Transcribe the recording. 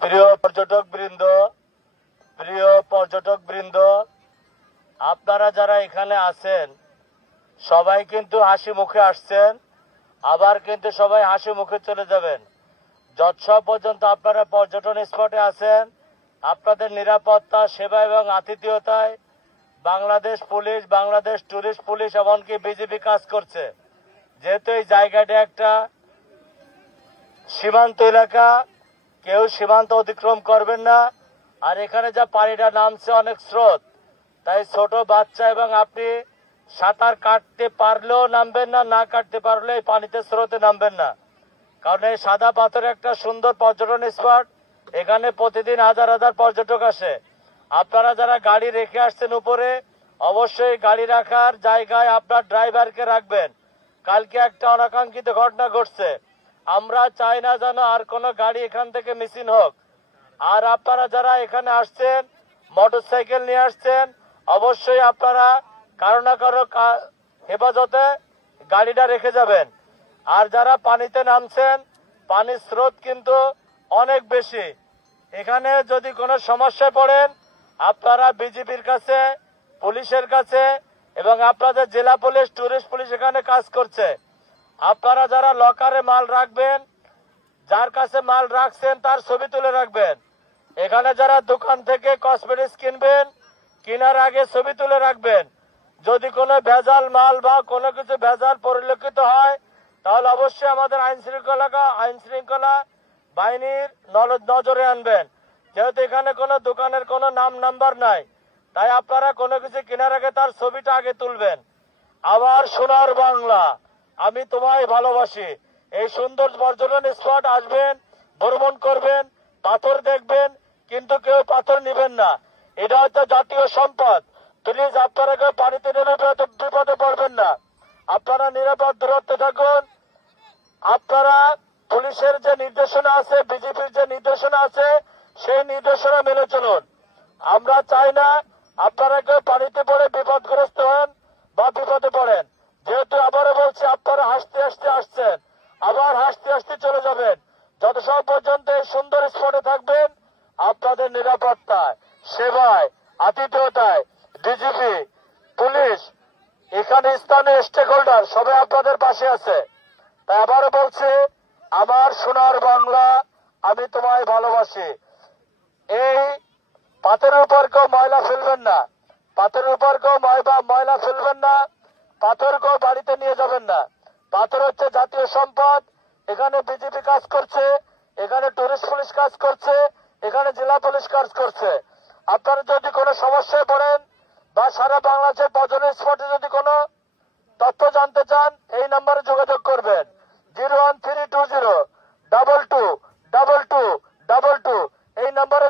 প্রিয় পর্যটক বৃন্দ, আপনারা যারা এখানে আছেন সবাই কিন্তু হাসি মুখে আসছেন, আবার কিন্তু সবাই হাসি মুখে চলে যাবেন। যতক্ষণ পর্যন্ত আপনারা পর্যটন স্পটে আছেন, আপনাদের নিরাপত্তা, সেবা এবং আতিথেয়তায় Bangladesh police, Bangladesh tourist police, এমনকি বিজিবি কাজ করছে। যেহেতু এই জায়গাটা একটা সীমান্ত এলাকা, কেউ সীমান্ত অতিক্রম করবেন না। আর এখানে যা পানিটা নামছে অনেক স্রোত, তাই ছোট বাচ্চা এবং আপনি সাঁতার কাটতে পারলেও নামবেন না, না কাটতে পারলে এই পানিতে স্রোতে নামবেন না। কারণ এই সাদা পাথর একটা সুন্দর পর্যটন স্পট, এখানে প্রতিদিন হাজার হাজার পর্যটক আসে। আপনারা যারা গাড়ি রেখে আসছেন উপরে, অবশ্যই গাড়ি রাখার জায়গায় আপনার ড্রাইভারকে রাখবেন। কালকে একটা অনাকাঙ্ক্ষিত ঘটনা ঘটছে, আমরা চাই না যেন আর কোনো গাড়ি এখান থেকে মিসিং হোক। আর আপনারা যারা এখানে আসছেন, মোটরসাইকেল নিয়ে আসছেন, অবশ্যই আপনারা কারো না কারো হেফাজতে গাড়িটা রেখে যাবেন। আর যারা পানিতে নামছেন, পানির স্রোত কিন্তু অনেক বেশি। এখানে যদি কোনো সমস্যায় পড়েন, আপনারা বিজিবির কাছে, পুলিশের কাছে এবং আপনাদের জেলা পুলিশ, ট্যুরিস্ট পুলিশ এখানে কাজ করছে। আপনারা যারা লকারে মাল রাখবেন, যার কাছে মাল রাখছেন তার ছবি তুলে রাখবেন। এখানে যারা দোকান থেকে কসমেটিক্স কিনবেন, কেনার আগে ছবি তুলে রাখবেন। যদি কোনো ভেজাল মাল বা কোনো কিছু ভেজাল পরিলক্ষিত হয়, তাহলে অবশ্যই আমাদের আইন শৃঙ্খলা বাহিনীর নজরে আনবেন। যেহেতু এখানে কোনো দোকানের কোনো নাম নাম্বার নাই, তাই আপনারা কোনো কিছু কেনার আগে তার ছবিটা আগে তুলবেন। আবার সোনার বাংলা, আমি তোমায় ভালোবাসি, এই সুন্দর পর্যটন স্পট আসবেন, ভ্রমণ করবেন, পাথর দেখবেন, কিন্তু কেউ পাথর নেবেন না। এটা হয়তো জাতীয় সম্পদ। প্লিজ আপনারা কেউ পানিতে নেমে বিপদে পড়বেন না। আপনারা নিরাপদ দূরত্বে থাকুন। আপনারা পুলিশের যে নির্দেশনা আছে, বিজেপির যে নির্দেশনা আছে, সেই নির্দেশনা মেনে চলুন। আমরা চাই না আপনারা কেউ পানিতে পড়ে বিপদগ্রস্ত হন বা বিপদে পড়েন। যেহেতু আবারও বলছি, আপনারা হাসতে হাসতে আসছেন, আবার হাসতে হাসতে চলে যাবেন। যতক্ষণ পর্যন্ত এই সুন্দর স্পটে থাকবেন, আপনাদের নিরাপত্তায়, সেবায়, আতিথেয়তায় বিজিবি, পুলিশ, এখানে স্থানীয় স্টেক হোল্ডার সবাই আপনাদের পাশে আছে। তাই আবারও বলছি, আমার সোনার বাংলা, আমি তোমায় ভালোবাসি। এই পাথরের উপর কেউ ময়লা ফেলবেন না, পাথরের উপর কেউ ময়লা ফেলবেন না, পাথর কেউ বাড়িতে নিয়ে যাবেন না। পাথর হচ্ছে জাতীয় সম্পদ। এখানে বিজেপি কাজ করছে, এখানে টুরিস্ট পুলিশ কাজ করছে, এখানে জেলা পুলিশ কাজ করছে। আপনারা যদি কোনো সমস্যায় পড়েন বা সারা বাংলাদেশের পর্যটন স্পটে যদি কোনো তথ্য জানতে চান, এই নম্বরে যোগাযোগ করবেন 01320 222222। এই নম্বরে